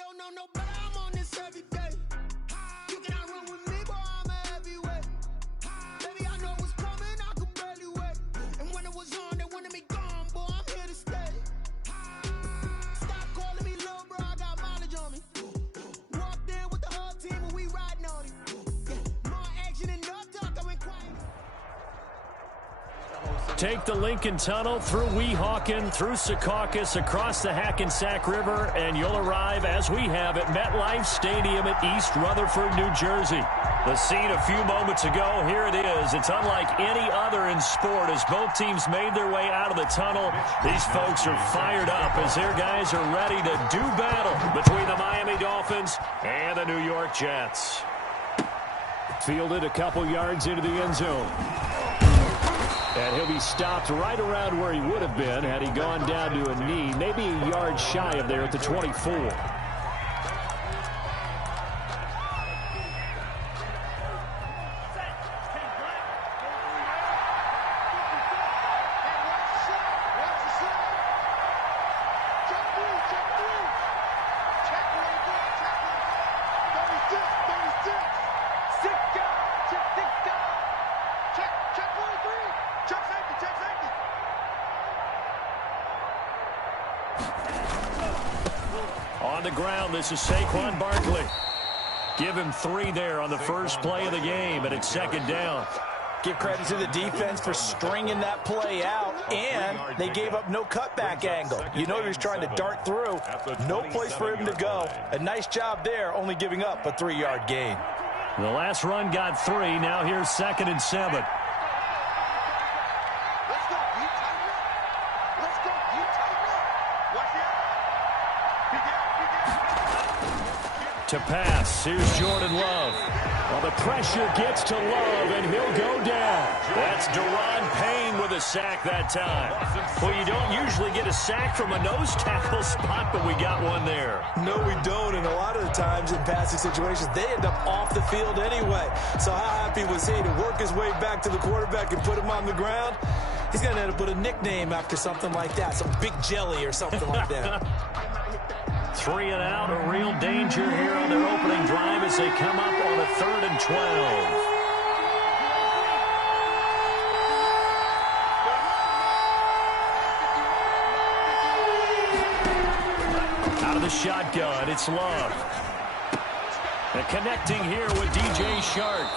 don't know no better, I'm on this every day. You cannot run with me, boy, I'm a heavyweight. Baby, I know what's coming, I could barely wait. And when it was on, they wanted me gone, boy, I'm here to stay. Stop calling me little bro, I got mileage on me. Walked in with the whole team and we riding on it. More action and no talk, I went quiet. Take the Lincoln Tunnel through Weehawken, through Secaucus, across the Hackensack River, and you'll arrive, as we have, at MetLife Stadium at East Rutherford, New Jersey. The scene a few moments ago, here it is. It's unlike any other in sport as both teams made their way out of the tunnel. These folks are fired up as their guys are ready to do battle between the Miami Dolphins and the New York Jets. Fielded a couple yards into the end zone. And he'll be stopped right around where he would have been had he gone down to a knee, maybe a yard shy of there at the 24. On the ground, this is Saquon Barkley. Give him 3 there on the first play of the game, and it's second down. Give credit to the defense for stringing that play out, and they gave up no cutback angle. You know he was trying to dart through. No place for him to go. A nice job there, only giving up a 3-yard gain. The last run got 3. Now here's 2nd and 7. To pass, here's Jordan Love. Well, the pressure gets to Love, and he'll go down. That's Deron Payne with a sack that time. Well, you don't usually get a sack from a nose tackle spot, but we got one there. No, we don't, and a lot of the times in passing situations, they end up off the field anyway. So how happy was he to work his way back to the quarterback and put him on the ground? He's going to end up with a nickname after something like that, some Big Jelly or something like that. 3 and out, a real danger here on their opening drive as they come up on a 3rd and 12. Out of the shotgun, it's Love. And connecting here with DJ Shark.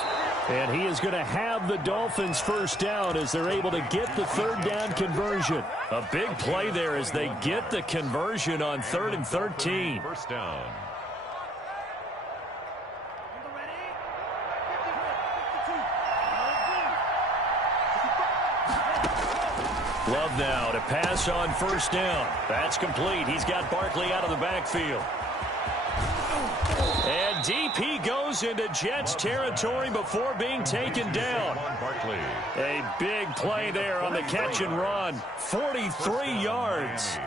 And he is going to have the Dolphins first down as they're able to get the 3rd down conversion. A big play there as they get the conversion on 3rd and 13. First down. Love now to pass on 1st down. That's complete. He's got Barkley out of the backfield. And deep he goes into Jets territory before being taken down. A big play there on the catch and run. 43 yards.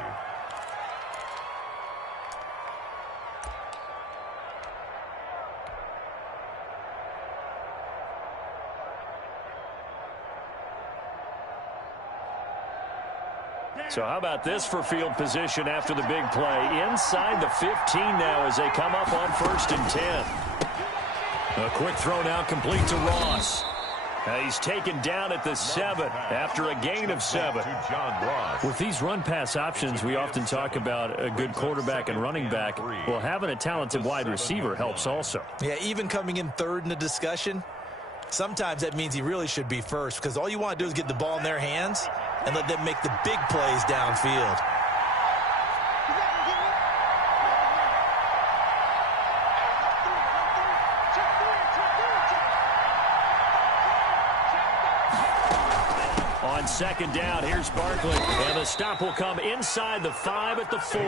So how about this for field position after the big play? Inside the 15 now as they come up on 1st and 10. A quick throw now complete to Ross. He's taken down at the 7 after a gain of 7. With these run-pass options, we often talk about a good quarterback and running back. Well, having a talented wide receiver helps also. Yeah, even coming in 3rd in the discussion, sometimes that means he really should be first because all you want to do is get the ball in their hands and let them make the big plays downfield. On 2nd down, here's Barkley. And the stop will come inside the 5 at the 4.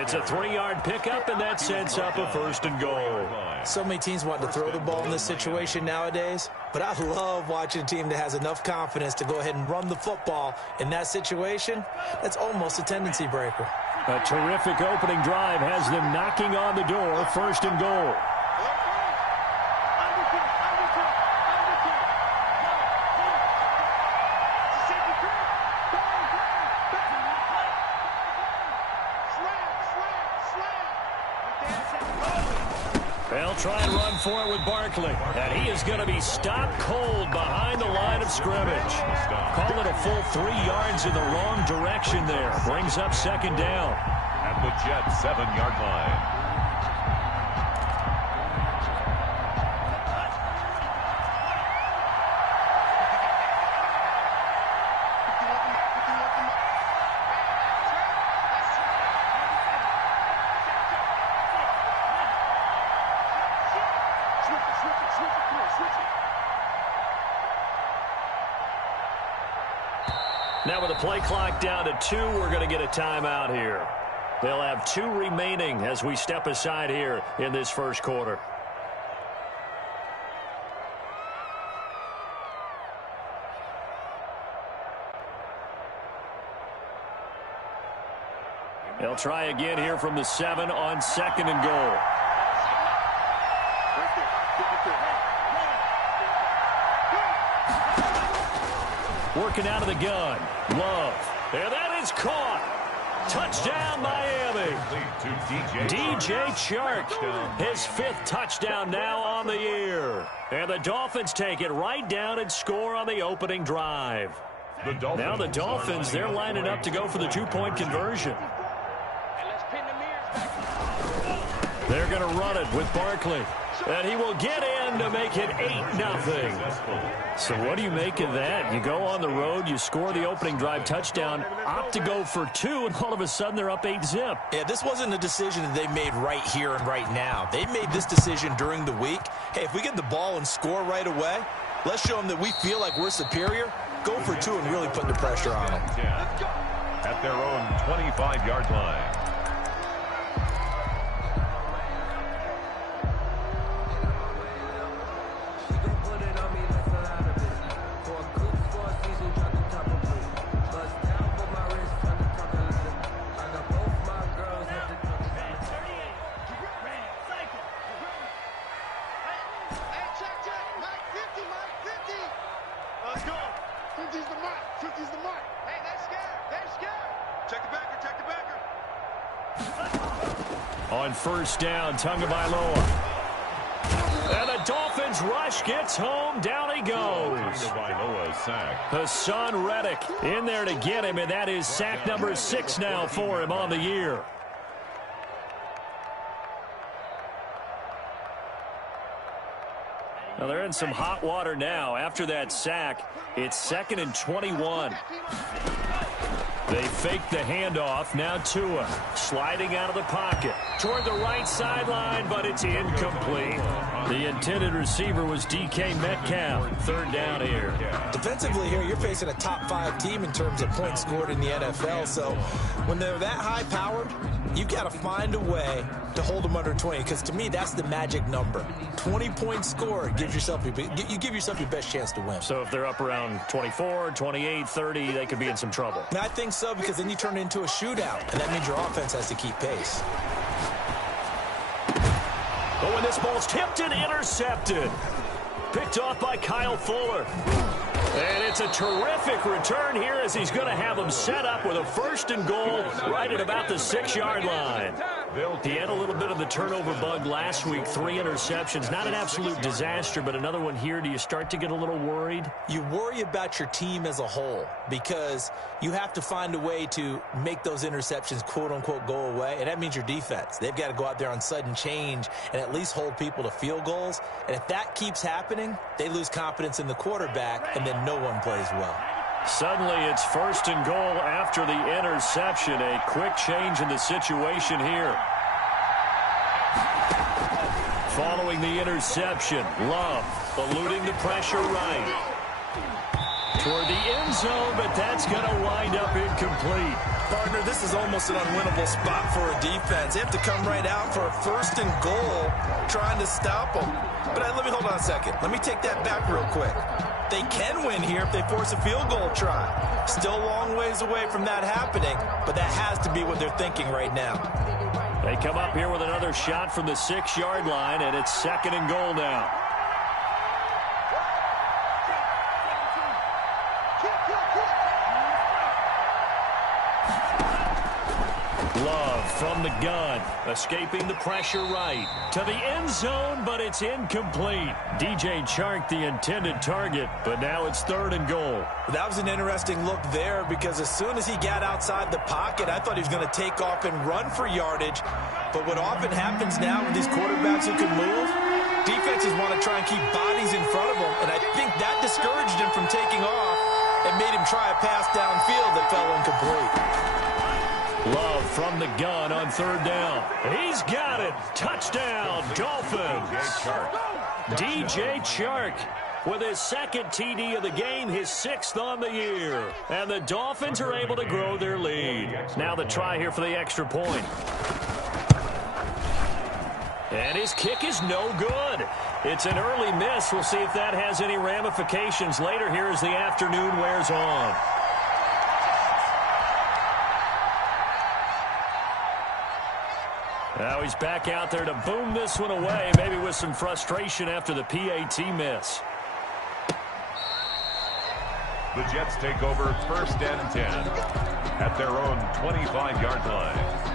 It's a 3-yard pickup, and that sets up a 1st and goal. So many teams want to throw the ball in this situation nowadays, but I love watching a team that has enough confidence to go ahead and run the football. In that situation, that's almost a tendency breaker. A terrific opening drive has them knocking on the door, 1st and goal. try and run for it with Barkley. And he is going to be stopped cold behind the line of scrimmage. Call it a full 3 yards in the wrong direction there. Brings up second down. At the Jets' 7-yard line. Now with the play clock down to 2, we're going to get a timeout here. They'll have 2 remaining as we step aside here in this first quarter. They'll try again here from the 7 on 2nd and goal. Working out of the gun. Love. And that is caught. Touchdown, Miami. DJ Chark, his 5th touchdown now on the year. And the Dolphins take it right down and score on the opening drive. Now the Dolphins, they're lining up to go for the 2-point conversion. They're going to run it with Barkley. And he will get in to make it 8-0. So what do you make of that? You go on the road, you score the opening drive touchdown, opt to go for 2, and all of a sudden they're up 8-zip. Yeah, this wasn't a decision that they made right here and right now. They made this decision during the week. Hey, if we get the ball and score right away, let's show them that we feel like we're superior. Go for 2 and really put the pressure on them. At their own 25-yard line. On first down, Tagovailoa. And the Dolphins rush gets home. Down he goes. Hassan Reddick in there to get him, and that is sack number 6 now for him on the year. Now they're in some hot water now. After that sack, it's 2nd and 21. They fake the handoff. Now Tua sliding out of the pocket toward the right sideline, but it's incomplete. The intended receiver was DK Metcalf. 3rd down here. Defensively here, you're facing a top 5 team in terms of points scored in the NFL. So when they're that high-powered, you've got to find a way to hold them under 20, because to me, that's the magic number. 20 points scored gives yourself you give yourself your best chance to win. So if they're up around 24, 28, 30, they could be in some trouble. And I think so, because then you turn it into a shootout, and that means your offense has to keep pace. But when this ball's tipped and intercepted, picked off by Kyle Fuller. And it's a terrific return here as he's going to have him set up with a 1st and goal right at about the 6-yard line. He had a little bit of the turnover bug last week, 3 interceptions. Not an absolute disaster, but another one here. Do you start to get a little worried? You worry about your team as a whole, because you have to find a way to make those interceptions, quote-unquote, go away, and that means your defense. They've got to go out there on sudden change and at least hold people to field goals. And if that keeps happening, they lose confidence in the quarterback, and then no one plays well. Suddenly, it's 1st and goal after the interception. A quick change in the situation here. Following the interception, Love eluding the pressure right. Toward the end zone, but that's going to wind up incomplete. Partner, this is almost an unwinnable spot for a defense. They have to come right out for a 1st and goal, trying to stop them. But let me hold on a second. Let me take that back real quick. They can win here if they force a field goal try. Still a long ways away from that happening, but that has to be what they're thinking right now. They come up here with another shot from the 6-yard line, and it's 2nd and goal now. Love from the gun, escaping the pressure right to the end zone, but it's incomplete. DJ Chark, the intended target, but now it's 3rd and goal. That was an interesting look there because as soon as he got outside the pocket, I thought he was going to take off and run for yardage. But what often happens now with these quarterbacks who can move, defenses want to try and keep bodies in front of them, and I think that discouraged him from taking off and made him try a pass downfield that fell incomplete. Love from the gun on 3rd down. He's got it. Touchdown, Dolphins. DJ Chark with his 2nd TD of the game, his 6th on the year. And the Dolphins are able to grow their lead. Now the try here for the extra point. And his kick is no good. It's an early miss. We'll see if that has any ramifications later here as the afternoon wears on. Now he's back out there to boom this one away, maybe with some frustration after the PAT miss. The Jets take over 1st and 10 at their own 25-yard line.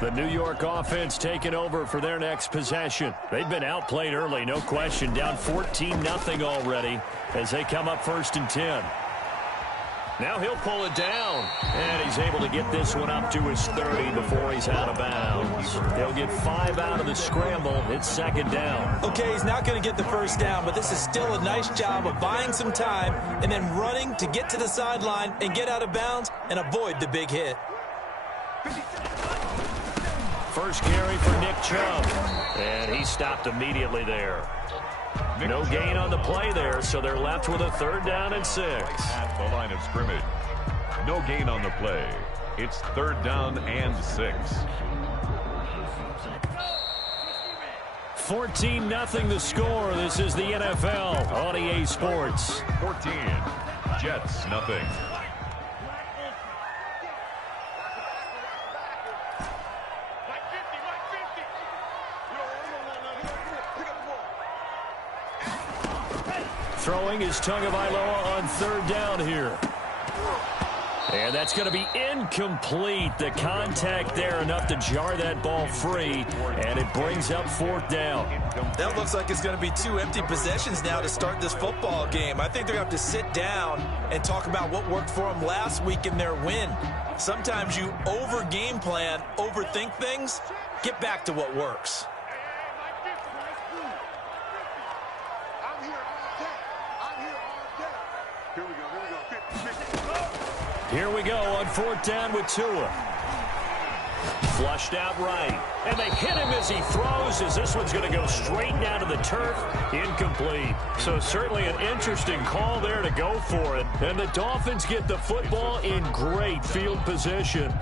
The New York offense taking over for their next possession. They've been outplayed early, no question. Down 14-0 already as they come up 1st and 10. Now he'll pull it down. And he's able to get this one up to his 30 before he's out of bounds. He'll get 5 out of the scramble. It's 2nd down. Okay, he's not going to get the 1st down, but this is still a nice job of buying some time and then running to get to the sideline and get out of bounds and avoid the big hit. First carry for Nick Chubb, and he stopped immediately there. No gain on the play there, so they're left with a 3rd down and 6. At the line of scrimmage. No gain on the play. It's 3rd down and 6. 14-0 the score. This is the NFL on EA Sports. 14. Jets, nothing. Throwing is Tagovailoa on 3rd down here. And that's going to be incomplete. The contact there enough to jar that ball free, and it brings up 4th down. That looks like it's going to be 2 empty possessions now to start this football game. I think they're going to have to sit down and talk about what worked for them last week in their win. Sometimes you over-game plan, overthink things. Get back to what works. Here we go on 4th down with Tua. Flushed out right. And they hit him as he throws, as this one's going to go straight down to the turf. Incomplete. So certainly an interesting call there to go for it. And the Dolphins get the football in great field position.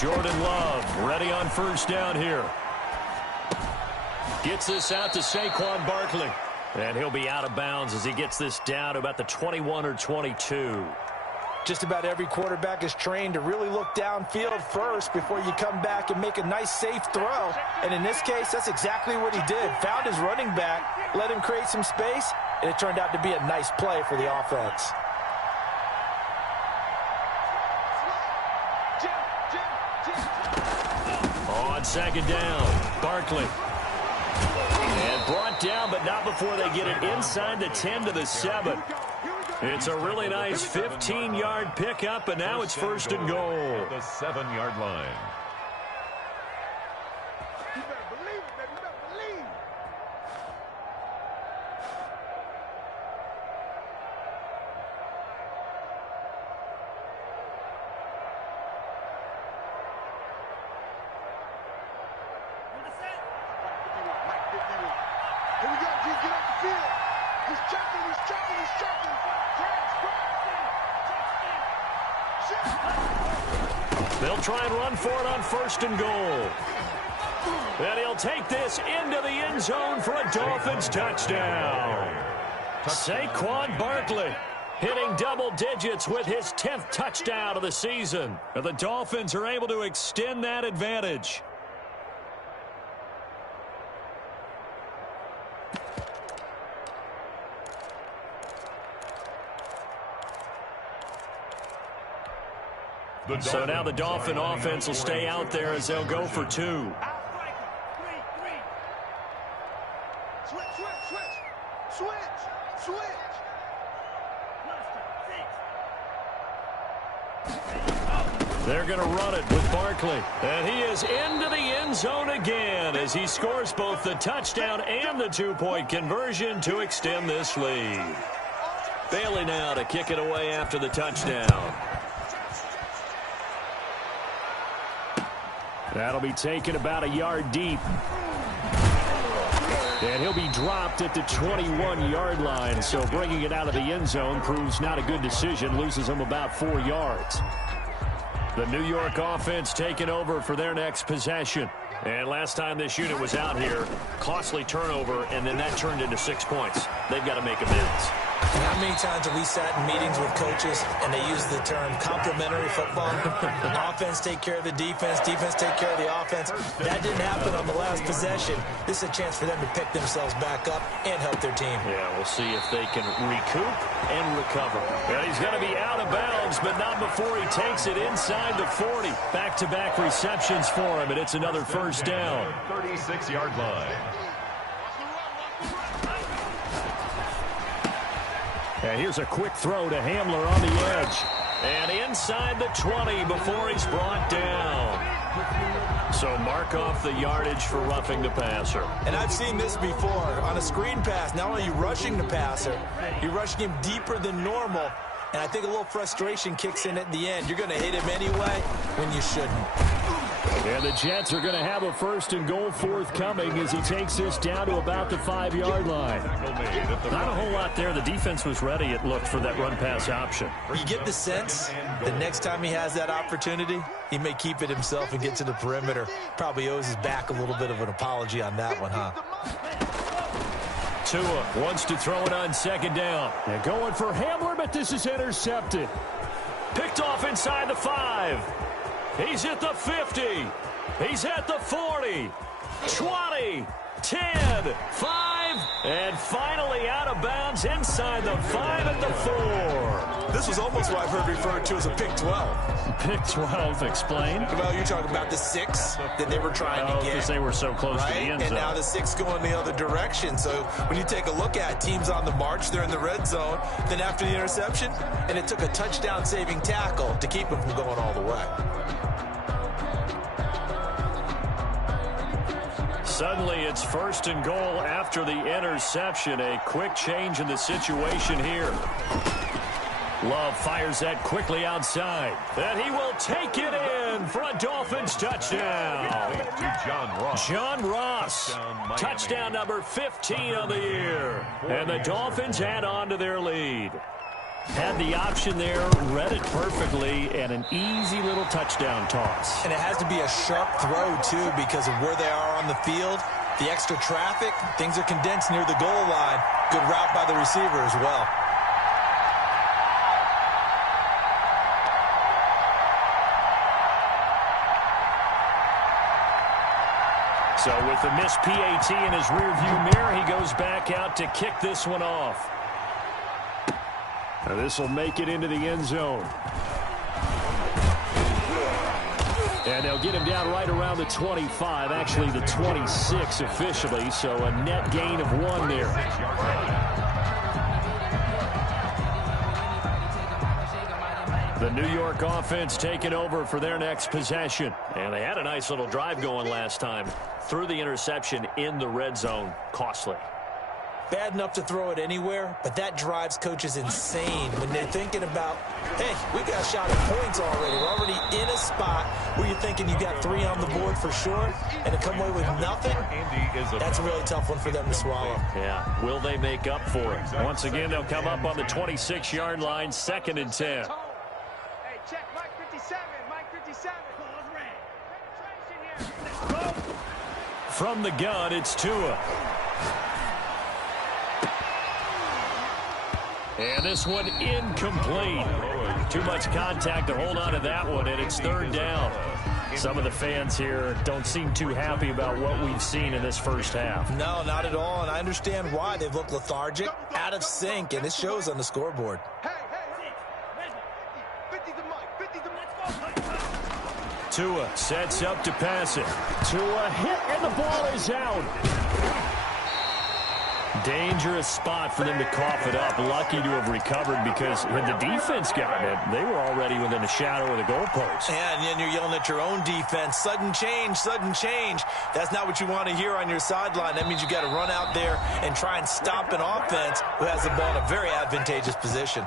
Jordan Love ready on 1st down here. Gets this out to Saquon Barkley. And he'll be out of bounds as he gets this down to about the 21 or 22. Just about every quarterback is trained to really look downfield first before you come back and make a nice, safe throw. And in this case, that's exactly what he did. Found his running back, let him create some space, and it turned out to be a nice play for the offense. On 2nd down, Barkley. And brought down, but not before they get it inside the 10 to the 7. It's a really nice 15-yard pickup, and now it's 1st and goal. The 7-yard line. They'll try and run for it on 1st and goal. And he'll take this into the end zone for a Dolphins touchdown. Saquon Barkley. hitting double digits with his 10th touchdown of the season. And the Dolphins are able to extend that advantage. So now the Dolphin offense will stay out there as they'll go for 2. They're going to run it with Barkley. And he is into the end zone again as he scores both the touchdown and the 2-point conversion to extend this lead. Bailey now to kick it away after the touchdown. That'll be taken about a yard deep. And he'll be dropped at the 21-yard line. So bringing it out of the end zone proves not a good decision. Loses him about 4 yards. The New York offense taking over for their next possession. And last time this unit was out here, costly turnover, and then that turned into 6 points. They've got to make amends. How many times have we sat in meetings with coaches and they use the term complementary football? Offense take care of the defense, defense take care of the offense. That didn't happen on the last possession. This is a chance for them to pick themselves back up and help their team. Yeah, we'll see if they can recoup and recover. And he's going to be out of bounds, but not before he takes it inside the 40. Back-to-back receptions for him, and it's another first down. 36-yard line. And here's a quick throw to Hamler on the edge. And inside the 20 before he's brought down. So mark off the yardage for roughing the passer. And I've seen this before. On a screen pass, not only are you rushing the passer, you're rushing him deeper than normal. And I think a little frustration kicks in at the end. You're going to hit him anyway when you shouldn't. And the Jets are going to have a 1st and goal forthcoming as he takes this down to about the 5-yard line. Not a whole lot there. The defense was ready, it looked, for that run-pass option. You get the sense that next time he has that opportunity, he may keep it himself and get to the perimeter. Probably owes his back a little bit of an apology on that one, huh? Tua wants to throw it on 2nd down. And going for Hamler, but this is intercepted. Picked off inside the 5. He's at the 50. He's at the 40. 20. 10. 5. And finally out of bounds inside the 5 at the 4. This was almost what I've heard referred to as a pick 12. Pick 12, explain. Well, you're talking about the 6 that they were trying to get. Because they were so close to the end zone. And now the 6 going the other direction. So when you take a look at teams on the march, they're in the red zone. Then after the interception, and it took a touchdown-saving tackle to keep them from going all the way. Suddenly, it's 1st and goal after the interception. A quick change in the situation here. Love fires that quickly outside. And he will take it in for a Dolphins touchdown. John Ross. Touchdown number 15 on the year. And the Dolphins add on to their lead. Had the option there, read it perfectly, and an easy little touchdown toss. And it has to be a sharp throw, too, because of where they are on the field. The extra traffic, things are condensed near the goal line. Good route by the receiver as well. So with the missed PAT in his rearview mirror, he goes back out to kick this one off. Now this will make it into the end zone. And they'll get him down right around the 25, actually the 26 officially, so a net gain of 1 there. The New York offense taking over for their next possession. And they had a nice little drive going last time. Threw the interception in the red zone. Costly. Bad enough to throw it anywhere, but that drives coaches insane when they're thinking about, hey, we got a shot at points already. We're already in a spot where you're thinking you got 3 on the board for sure, and to come away with nothing, that's a really tough one for them to swallow. Yeah, will they make up for it? Once again, they'll come up on the 26-yard line, 2nd and 10. Hey, check, Mike 57, Mike 57. Penetration here. From the gun, it's Tua. And this one incomplete. Too much contact to hold on to that one, and it's third down. Some of the fans here don't seem too happy about what we've seen in this first half. No, not at all, and I understand why. They've looked lethargic, out of sync, and it shows on the scoreboard. Tua sets up to pass it. Tua hit, and the ball is out. Dangerous spot for them to cough it up. Lucky to have recovered, because when the defense got it, they were already within the shadow of the goalpost. And then you're yelling at your own defense. Sudden change, sudden change. That's not what you want to hear on your sideline. That means you got to run out there and try and stop an offense who has the ball in a very advantageous position.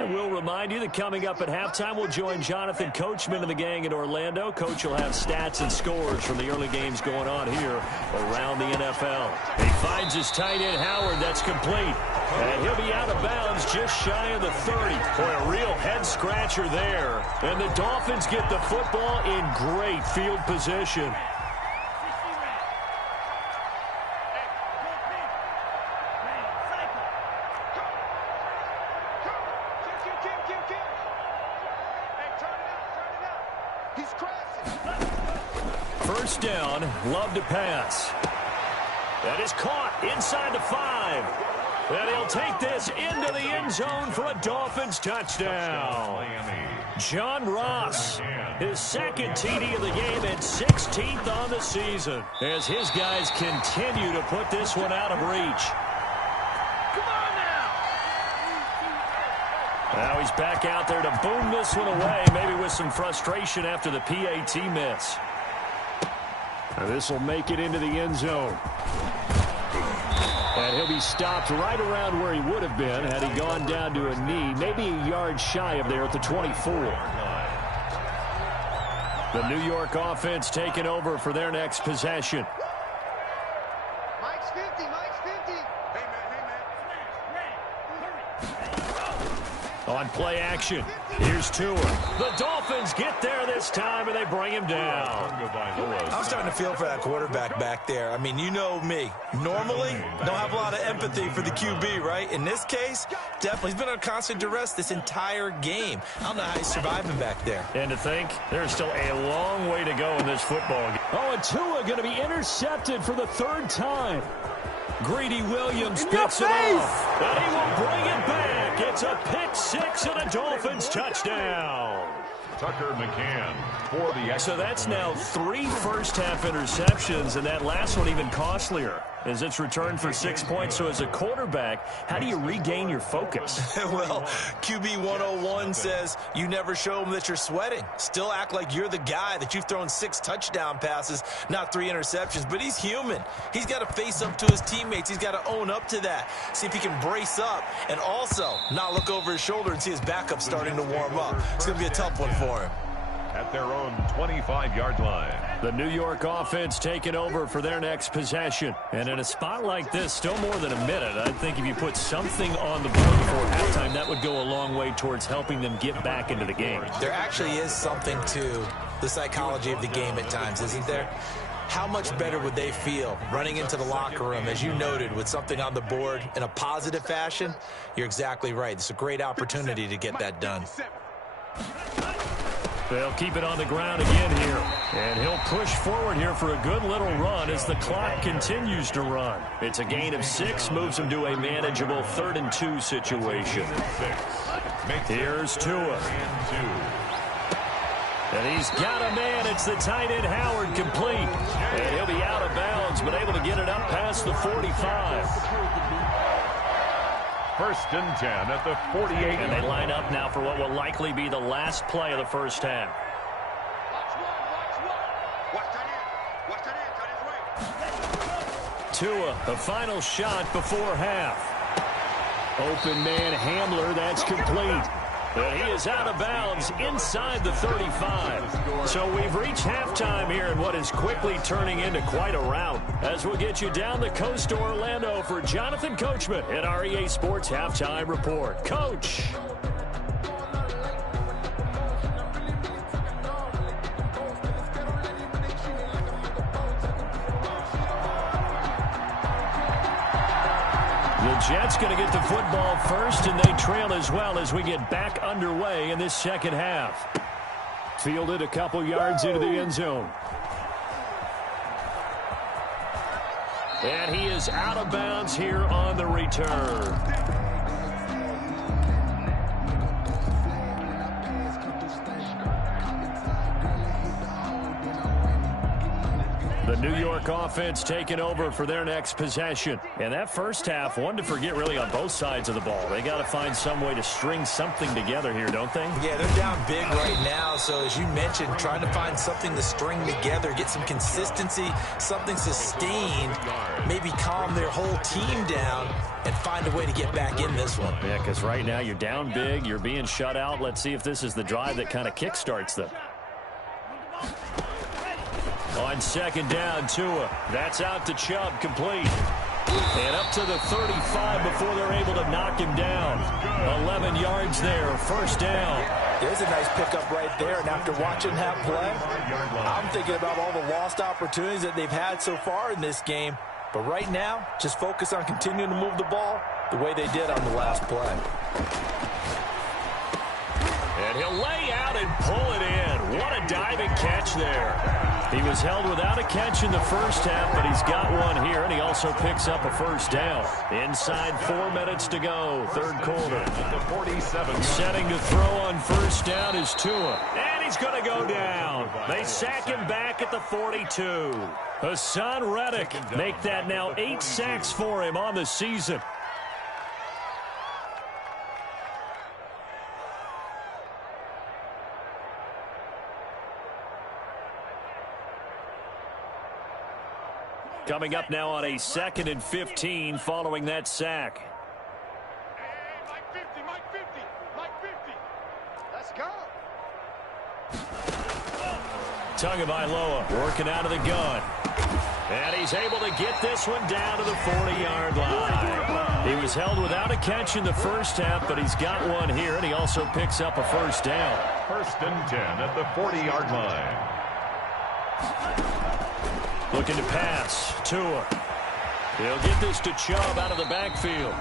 And we'll remind you that coming up at halftime, we'll join Jonathan Coachman and the gang in Orlando. Coach will have stats and scores from the early games going on here around the NFL. He finds his tight end, Howard. That's complete. And he'll be out of bounds just shy of the 30. Boy, a real head-scratcher there. And the Dolphins get the football in great field position. First down, Love to pass. That is caught inside the 5. And he'll take this into the end zone for a Dolphins touchdown. John Ross, his second TD of the game and 16th on the season, as his guys continue to put this one out of reach. Now he's back out there to boom this one away, maybe with some frustration after the PAT miss. This will make it into the end zone. And he'll be stopped right around where he would have been had he gone down to a knee, maybe a yard shy of there at the 24. The New York offense taking over for their next possession. Mike's 50, Mike's 50. Hey, man. On play action, here's Tua. The Dolphins get there this time, and they bring him down. I'm starting to feel for that quarterback back there. I mean, you know me. Normally, don't have a lot of empathy for the QB, right? In this case, definitely. He's been on constant duress this entire game. I don't know how he's surviving back there. And to think, there's still a long way to go in this football game. Oh, and Tua going to be intercepted for the third time. Greedy Williams picks it off, and he will bring it back. It's a pick six and a Dolphins touchdown. Tucker McCann for the extra. So that's now 3 first-half interceptions, and that last one even costlier as it's returned for 6 points. So as a quarterback, how do you regain your focus? Well, QB 101 says you never show them that you're sweating. Still act like you're the guy, that you've thrown 6 touchdown passes, not 3 interceptions. But he's human. He's got to face up to his teammates. He's got to own up to that. See if he can brace up and also not look over his shoulder and see his backup starting to warm up. It's going to be a tough one for him. At their own 25-yard line. The New York offense taking over for their next possession. And in a spot like this, still more than a minute, I think if you put something on the board before halftime, that would go a long way towards helping them get back into the game. There actually is something to the psychology of the game at times, isn't there? How much better would they feel running into the locker room, as you noted, with something on the board in a positive fashion? You're exactly right. It's a great opportunity to get that done. They'll keep it on the ground again here. And he'll push forward here for a good little run as the clock continues to run. It's a gain of 6, moves him to a manageable 3rd and 2 situation. Here's Tua. And he's got a man. It's the tight end, Howard, complete. And he'll be out of bounds, but able to get it up past the 45. First and 10 at the 48. And they line up now for what will likely be the last play of the first half. Tua, the final shot before half. Open man Hamler, that's complete. But he is out of bounds inside the 35. So we've reached halftime here in what is quickly turning into quite a rout. As we'll get you down the coast to Orlando for Jonathan Coachman at our EA Sports Halftime Report. Coach. Jets going to get the football first, and they trail as well as we get back underway in this second half. Fielded a couple yards into the end zone. And he is out of bounds here on the return. The New York offense taking over for their next possession. And that first half, one to forget really on both sides of the ball. They got to find some way to string something together here, don't they? Yeah, they're down big right now. So as you mentioned, trying to find something to string together, get some consistency, something sustained, maybe calm their whole team down and find a way to get back in this one. Yeah, because right now you're down big, you're being shut out. Let's see if this is the drive that kind of kickstarts them. On second down, Tua. That's out to Chubb, complete. And up to the 35 before they're able to knock him down. 11 yards there, first down. There's a nice pickup right there, and after watching that play, I'm thinking about all the lost opportunities that they've had so far in this game. But right now, just focus on continuing to move the ball the way they did on the last play. And he'll lay out and pull it in. What a diving catch there. He was held without a catch in the first half, but he's got one here, and he also picks up a first down. Inside 4 minutes to go, third quarter. The 47. Setting to throw on first down is Tua. And he's going to go down. They sack him back at the 42. Hassan Reddick make that now 8 sacks for him on the season. Coming up now on a 2nd and 15 following that sack. Mike 50, Mike 50. Let's go. Tagovailoa working out of the gun. And he's able to get this one down to the 40-yard line. He was held without a catch in the first half, but he's got one here, and he also picks up a first down. First and 10 at the 40-yard line. Looking to pass. Tua. He'll get this to Chubb out of the backfield.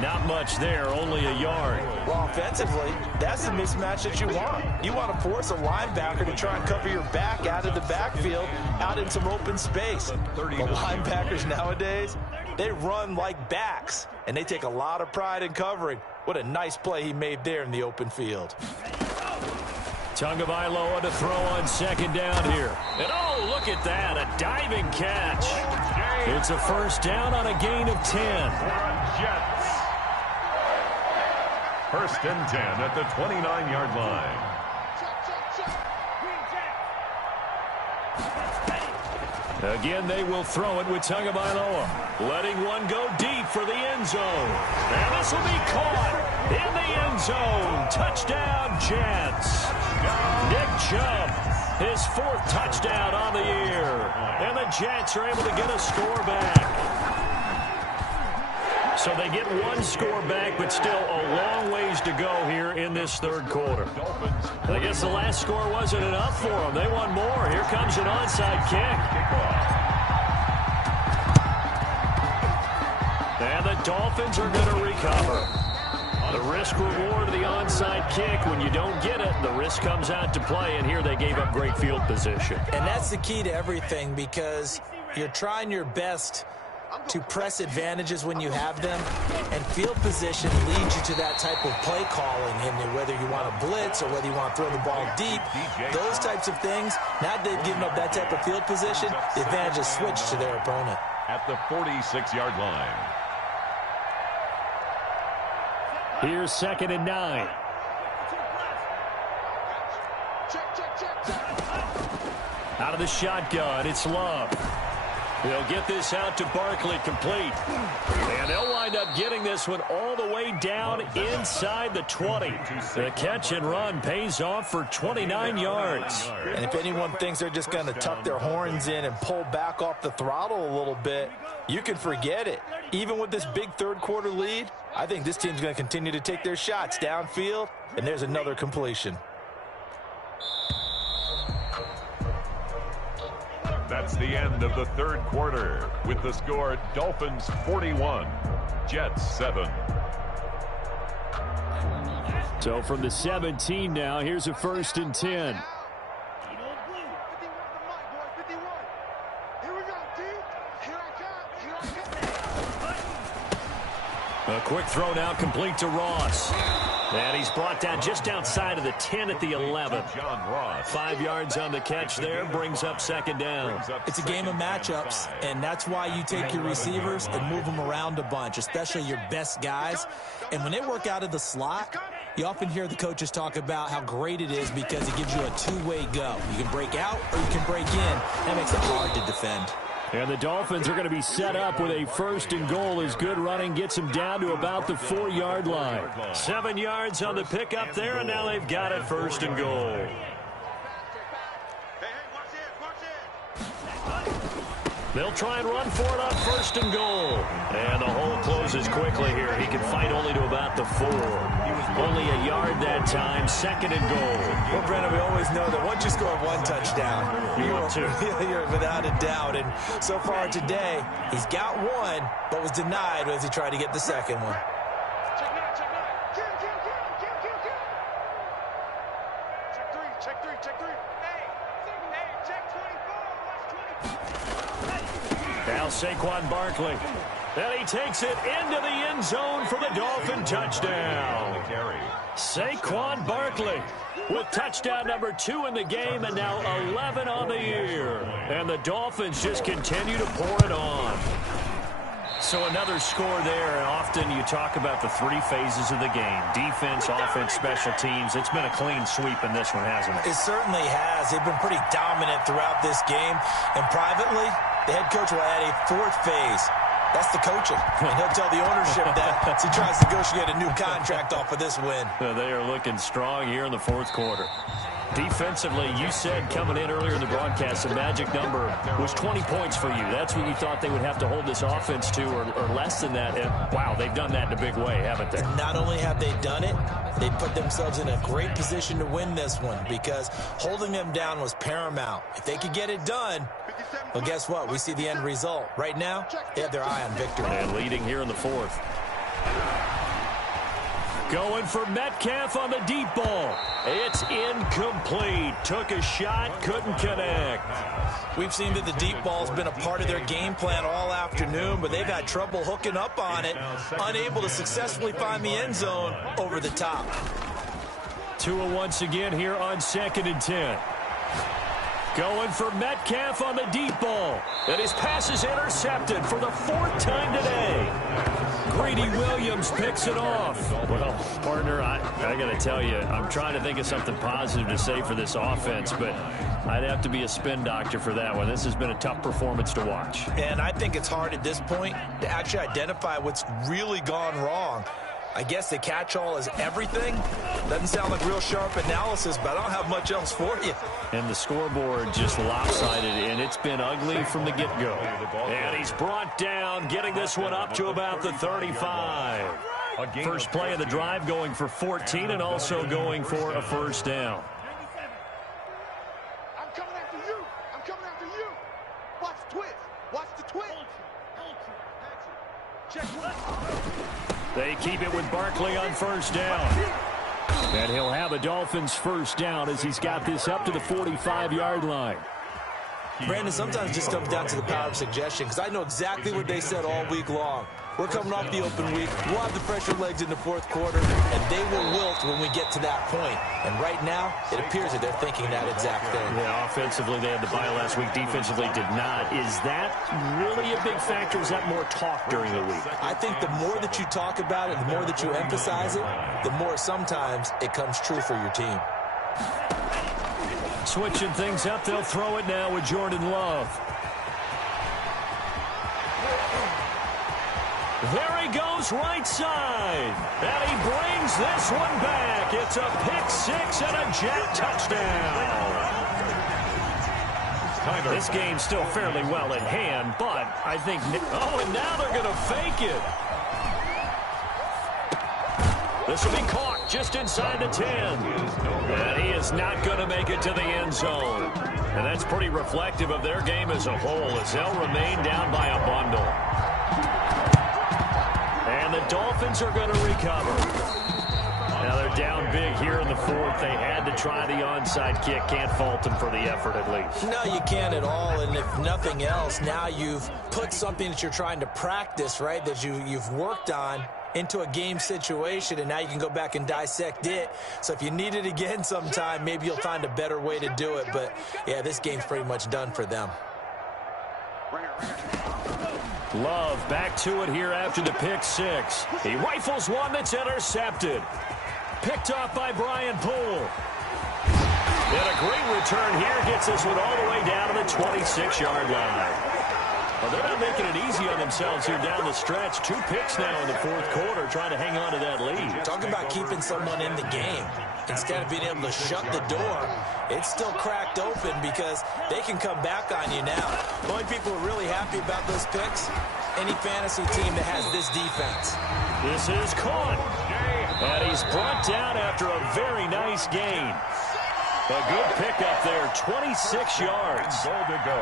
Not much there, only a yard. Well, offensively, that's the mismatch that you want. You want to force a linebacker to try and cover your back out of the backfield, out in some open space. The linebackers nowadays, they run like backs, and they take a lot of pride in covering. What a nice play he made there in the open field. Tagovailoa to throw on second down here. And oh, look at that, a diving catch. It's a first down on a gain of 10. Jets. First and 10 at the 29-yard line. Again, they will throw it with Tagovailoa. Letting one go deep for the end zone. And this will be caught in the end zone. Touchdown, Jets. Nick Chubb, his 4th touchdown on the year. And the Jets are able to get a score back. So they get one score back, but still a long ways to go here in this third quarter. I guess the last score wasn't enough for them. They want more. Here comes an onside kick. And the Dolphins are going to recover. The risk-reward of the onside kick, when you don't get it, the risk comes out to play, and here they gave up great field position. And that's the key to everything, because you're trying your best to press advantages when you have them, and field position leads you to that type of play calling, and whether you want to blitz or whether you want to throw the ball deep, those types of things. Now that they've given up that type of field position, the advantage is switched to their opponent. At the 46-yard line. Here's 2nd and 9. Out of the shotgun, it's Love. He'll get this out to Barkley, complete. And they'll wind up getting this one all the way down inside the 20. The catch and run pays off for 29 yards. And if anyone thinks they're just going to tuck their horns in and pull back off the throttle a little bit, you can forget it. Even with this big third quarter lead, I think this team's going to continue to take their shots downfield, and there's another completion. That's the end of the third quarter with the score Dolphins 41, Jets 7. So from the 17 now, here's a 1st and 10. A quick throw now complete to Ross. And he's brought down just outside of the 10 at the 11. 5 yards on the catch there, brings up 2nd down. It's a game of matchups, and that's why you take your receivers and move them around a bunch, especially your best guys. And when they work out of the slot, you often hear the coaches talk about how great it is because it gives you a two-way go. You can break out or you can break in. That makes it hard to defend. And the Dolphins are going to be set up with a 1st and goal as good running gets them down to about the 4-yard line. 7 yards on the pickup there, and now they've got it 1st and goal. They'll try and run for it on 1st and goal. And the hole closes quickly here. He can fight only to about the 4. Only a yard that time, 2nd and goal. Well, Brandon, we always know that once you score one touchdown, you're without a doubt. And so far today, he's got one, but was denied as he tried to get the second one. Check three. Hey, check 24. Now Saquon Barkley. And he takes it into the end zone for the Dolphin touchdown. Saquon Barkley with touchdown number 2 in the game and now 11 on the year. And the Dolphins just continue to pour it on. So another score there, and often you talk about the 3 phases of the game. Defense, offense, special teams. It's been a clean sweep in this one, hasn't it? It certainly has. They've been pretty dominant throughout this game. And privately, the head coach will add a 4th phase. That's the coaching. And he'll tell the ownership that as he tries to negotiate a new contract off of this win. They are looking strong here in the 4th quarter. Defensively, you said coming in earlier in the broadcast, the magic number was 20 points for you. That's what you thought they would have to hold this offense to, or less than that. And, wow, they've done that in a big way, haven't they? Not only have they done it, they put themselves in a great position to win this one because holding them down was paramount. If they could get it done, well, guess what? We see the end result. Right now, they have their eye on victory. And leading here in the 4th. Going for Metcalf on the deep ball. It's incomplete. Took a shot, couldn't connect. We've seen that the deep ball's been a part of their game plan all afternoon, but they've had trouble hooking up on it, unable to successfully find the end zone over the top. Tua once again here on 2nd and 10. Going for Metcalf on the deep ball. And his pass is intercepted for the 4th time today. Greedy Williams picks it off. Well, partner, I got to tell you, I'm trying to think of something positive to say for this offense, but I'd have to be a spin doctor for that one. This has been a tough performance to watch. And I think it's hard at this point to actually identify what's really gone wrong. I guess the catch-all is everything. Doesn't sound like real sharp analysis, but I don't have much else for you. And the scoreboard just lopsided, and it's been ugly from the get-go. And he's brought down, getting this one up to about the 35. First play of the drive going for 14 and also going for a 1st down. I'm coming after you. Watch the twist. Check one. They keep it with Barkley on 1st down. And he'll have a Dolphins 1st down as he's got this up to the 45-yard line. Brandon, sometimes it just comes down to the power of suggestion because I know exactly what they said all week long. We're coming off the open week. We'll have the fresher legs in the 4th quarter, and they will wilt when we get to that point. And right now, it appears that they're thinking that exact thing. Yeah, offensively, they had the bye last week. Defensively, did not. Is that really a big factor? Is that more talk during the week? I think the more that you talk about it, the more that you emphasize it, the more sometimes it comes true for your team. Switching things up, they'll throw it now with Jordan Love. There he goes, right side. And he brings this one back. It's a pick-6 and a Jet touchdown. This game's still fairly well in hand, but I think... Oh, and now they're going to fake it. This will be caught just inside the 10. And he is not going to make it to the end zone. And that's pretty reflective of their game as a whole, as they'll remain down by a bundle. And And the Dolphins are going to recover. Now they're down big here in the fourth. They had to try the onside kick. Can't fault them for the effort at least. No, you can't at all. And if nothing else, now you've put something that you're trying to practice, right, that you've worked on into a game situation, and now you can go back and dissect it. So if you need it again sometime, maybe you'll find a better way to do it. But, yeah, this game's pretty much done for them. Love back to it here after the pick six. He rifles one that's intercepted. Picked off by Brian Poole. And a great return here gets this one all the way down to the 26-yard line. Well, they're not making it easy on themselves here down the stretch. 2 picks now in the fourth quarter, trying to hang on to that lead. Talk about keeping someone in the game. Instead of being able to shut the door, it's still cracked open because they can come back on you now. The only people who are really happy about those picks, any fantasy team that has this defense. This is caught. And he's brought down after a very nice gain. A good pickup there, 26 yards. Goal to go.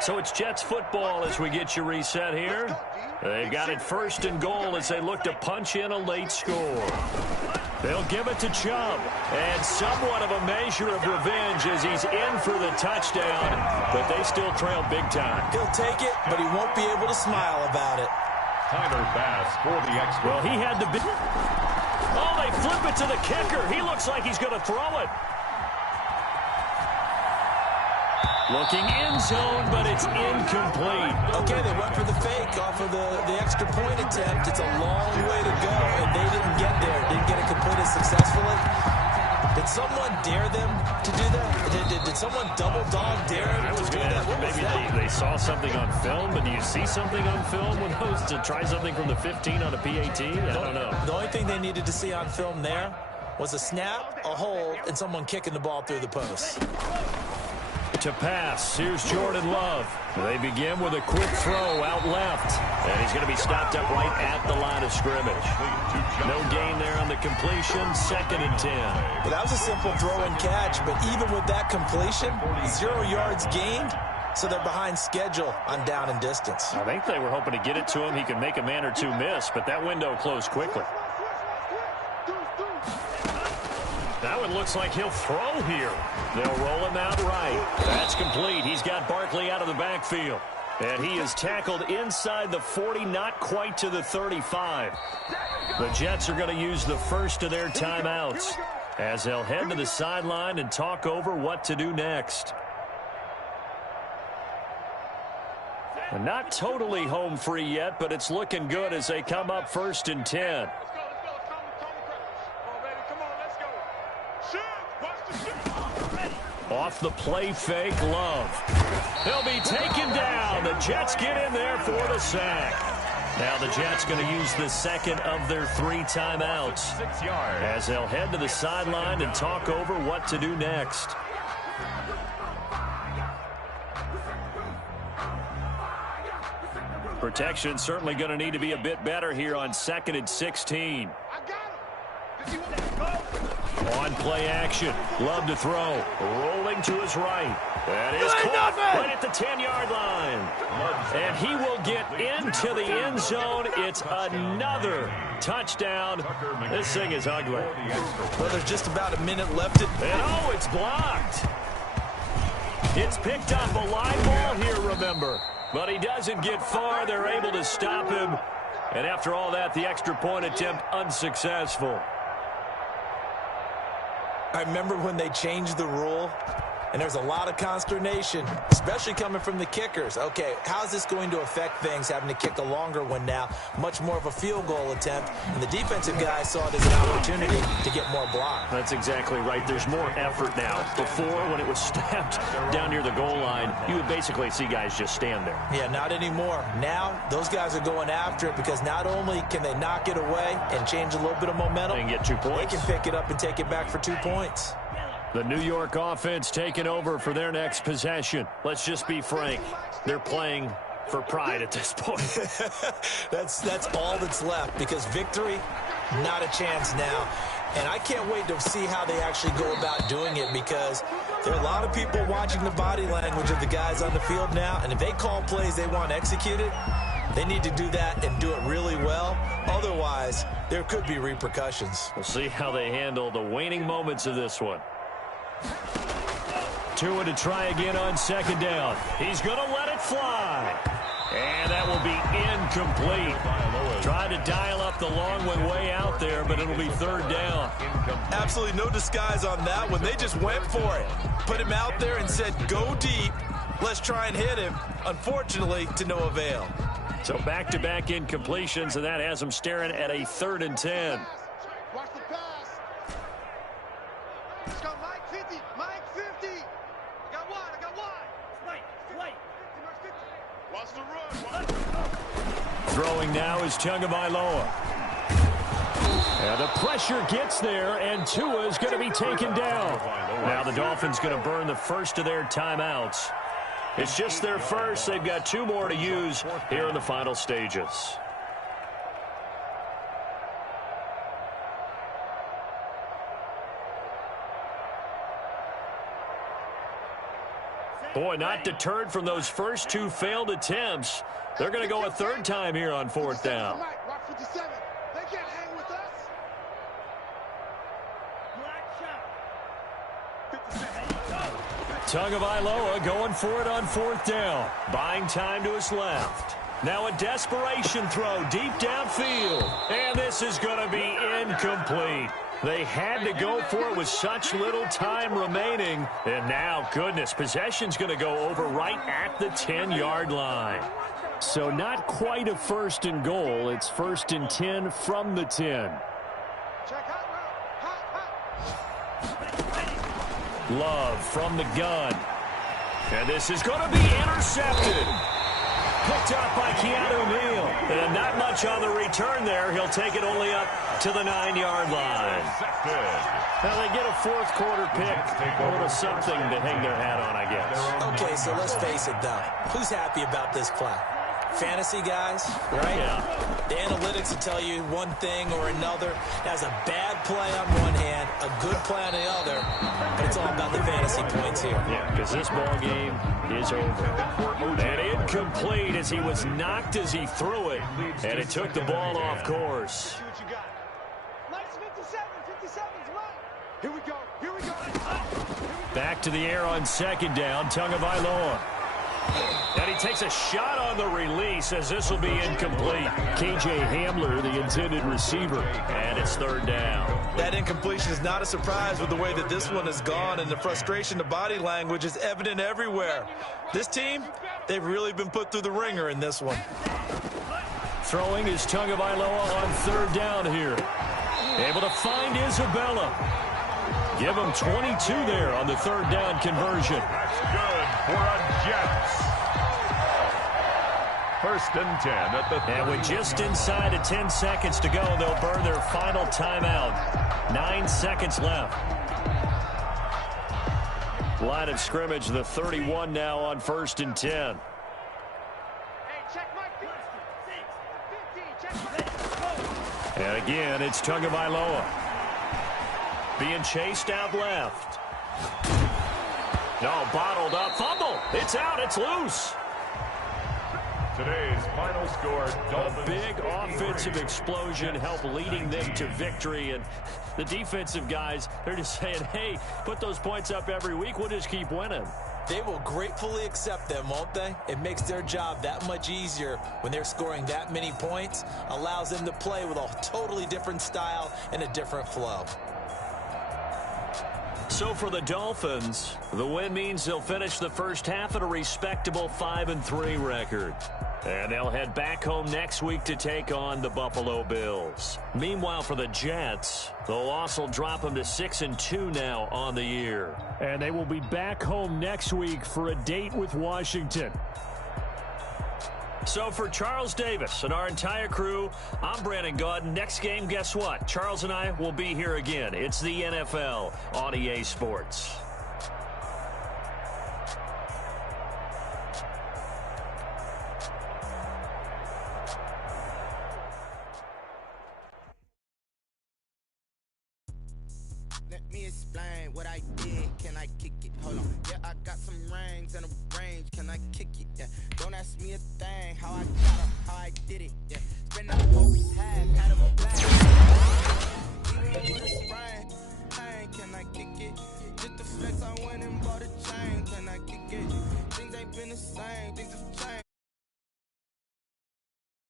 So it's Jets football as we get you reset here. They've got it first and goal as they look to punch in a late score. They'll give it to Chubb. And somewhat of a measure of revenge as he's in for the touchdown. But they still trail big time. He'll take it, but he won't be able to smile about it. Tyler Bass for the extra. Well, he had to be... Oh, they flip it to the kicker. He looks like he's going to throw it. Looking end zone, but it's incomplete. Okay, they went for the fake off of the extra point attempt. It's a long way to go, and they didn't get there. Didn't get it completed successfully. Did someone dare them to do that? Did someone double dog dare them to do that? Maybe they saw something on film, but do you see something on film with those to try something from the 15 on a PAT? I don't know. The only thing they needed to see on film there was a snap, a hold, and someone kicking the ball through the post. To pass, here's Jordan Love. They begin with a quick throw out left. And he's going to be stopped up right at the line of scrimmage. No gain there on the completion, 2nd and 10. Well, that was a simple throw and catch, but even with that completion, 0 yards gained, so they're behind schedule on down and distance. I think they were hoping to get it to him. He could make a man or two miss, but that window closed quickly. Now it looks like he'll throw here. They'll roll him out right. That's complete. He's got Barkley out of the backfield. And he is tackled inside the 40, not quite to the 35. The Jets are going to use the first of their timeouts as they'll head to the sideline and talk over what to do next. And not totally home free yet, but it's looking good as they come up 1st and 10. Off the play fake, Love. He'll be taken down. The Jets get in there for the sack. Now the Jets going to use the second of their 3 timeouts as they'll head to the sideline and talk over what to do next. Protection certainly going to need to be a bit better here on 2nd and 16. On play action. Love to throw. Rolling to his right. That is caught right at the 10-yard line. And he will get into the end zone. It's another touchdown. This thing is ugly. Well, there's just about a minute left. And oh, it's blocked. It's picked up a live ball here, remember. But he doesn't get far. They're able to stop him. And after all that, the extra point attempt unsuccessful. I remember when they changed the rule, and there's a lot of consternation, especially coming from the kickers. Okay, how's this going to affect things, having to kick a longer one now, much more of a field goal attempt, and the defensive guys saw it as an opportunity to get more block. That's exactly right. There's more effort now. Before, when it was snapped down near the goal line, you would basically see guys just stand there. Yeah, not anymore. Now, those guys are going after it because not only can they knock it away and change a little bit of momentum, and get 2 points. They can pick it up and take it back for 2 points. The New York offense taking over for their next possession. Let's just be frank. They're playing for pride at this point. That's all that's left because victory, not a chance now. And I can't wait to see how they actually go about doing it, because there are a lot of people watching the body language of the guys on the field now, and if they call plays they want executed, they need to do that and do it really well. Otherwise, there could be repercussions. We'll see how they handle the waning moments of this one. Tua to try again on second down. He's going to let it fly. And that will be incomplete. Tried to dial up the long one way out there, but it'll be third down. Absolutely no disguise on that one. They just went for it. Put him out there and said, go deep. Let's try and hit him. Unfortunately, to no avail. So back-to-back incompletions, and that has them staring at a 3rd and 10. Watch the pass. Let's go, Mike 50. Mike 50. I got one. Wait. Watch the run. Throwing now is Tagovailoa. And the pressure gets there, and Tua is going to be taken down. Now the Dolphins going to burn the first of their timeouts. It's just their first. They've got 2 more to use here in the final stages. Boy, not deterred from those first 2 failed attempts. They're going to go a 3rd time here on 4th down. Watch 57. They can't hang with us. Tagovailoa going for it on 4th down. Buying time to his left. Now a desperation throw deep downfield. And this is going to be incomplete. They had to go for it with such little time remaining. And now, goodness, possession's going to go over right at the 10-yard line. So not quite a 1st and goal. It's 1st and 10 from the 10. Love from the gun. And this is going to be intercepted. Picked up by Keanu Neal. And not much on the return there. He'll take it only up to the 9-yard line. Now they get a 4th quarter pick. A little something to hang their hat on, I guess. Okay, so let's face it, though. Who's happy about this play? Fantasy guys, right? Yeah. The analytics will tell you one thing or another. Has a bad play on one hand, a good play on the other, but it's all about the fantasy points here. Yeah, because this ball game is over. And incomplete as he was knocked as he threw it, and it took the ball off course. Here we go. Back to the air on 2nd down, Tagovailoa. And he takes a shot on the release as this will be incomplete. K.J. Hamler, the intended receiver, and it's 3rd down. That incompletion is not a surprise with the way that this one has gone, and the frustration, the body language is evident everywhere. This team, they've really been put through the ringer in this one. Throwing is Tagovailoa on 3rd down here. Able to find Isabella. Give him 22 there on the 3rd down conversion. That's good for a Jets. 1st and 10 at the 30. And with just inside of 10 seconds to go, they'll burn their final timeout. 9 seconds left. Line of scrimmage, the 31 now on 1st and 10. And again, it's Tagovailoa. Being chased out left. No, bottled up. Fumble. It's out. It's loose. Today's final score, A big offensive explosion helped leading them to victory. And the defensive guys, they're just saying, hey, put those points up every week. We'll just keep winning. They will gratefully accept them, won't they? It makes their job that much easier when they're scoring that many points. Allows them to play with a totally different style and a different flow. So for the Dolphins, the win means they'll finish the first half at a respectable 5-3 record. And they'll head back home next week to take on the Buffalo Bills. Meanwhile, for the Jets, the loss will drop them to 6-2 now on the year. And they will be back home next week for a date with Washington. So for Charles Davis and our entire crew, I'm Brandon Gaudin. Next game, guess what? Charles and I will be here again. It's the NFL on EA Sports. me explain what I did. Can I kick it? Hold on. Yeah, I got some rings and a range. Can I kick it? Yeah. Don't ask me a thing. How I got up, how I did it. Yeah. Spend the whole we had a blast.